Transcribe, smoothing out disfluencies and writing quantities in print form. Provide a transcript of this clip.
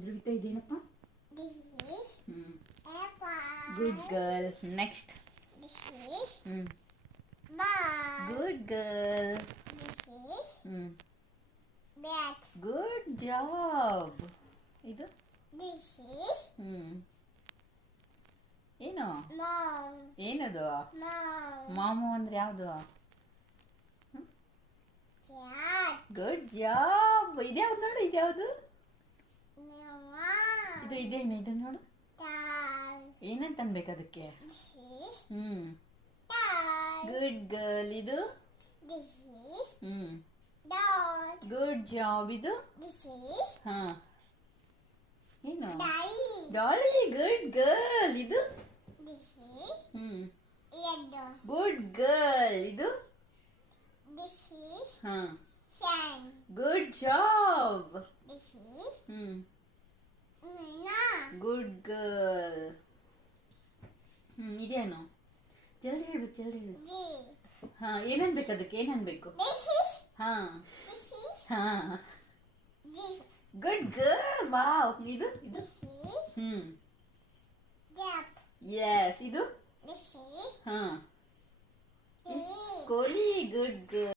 ಧ್ರುವಿತಾ ಇದೇನಪ್ಪ? This is apple. Good girl. Next. This is hmm ball. Good girl. This is hmm bat. Good job. ಇದು This is ಹ್ಮ್ ಏನು mom. ಏನದು? Mom. ಮಾಮು ಅಂದ್ರೆ ಯಾವ್ದು? Dad. Good job. ಇದ್ಯಾವ್ದು ನೋಡು, ಇದ್ಯಾವ್ದು? Mama. ಇದೇನು ಇದು ನೋಡು. Dad. ಏನಂತ ಅನ್ಬೇಕು ಅದಕ್ಕೆ? This is hmm dad. Good girl. ಇದು This is hmm dog. Good job. ಇದು This is ಹಾ ಏನು? daddy. ಡಾಲಿ. Good girl. ಇದು This is hmm yellow. Good girl. ಇದು This is ah sun. Good job. This is hmm Nina. Good girl. ಇದೇನು? ಜಲ್ದಿ ಹೇಳ್ಬೇಕು, ಜಲ್ದಿ ಹೇಳು. This. ಹಾ ಏನನ್ಬೇಕು ಅದಕ್ಕೆ? ಏನನ್ಬೇಕು? This is. ಹಾ This is. ಹಾ This. Good girl. ವಾವ್. ಇದು ಇದು This is hmm duck. S. ಇದು This is ಹಾ pig. ಕೋಲಿ. Good girl.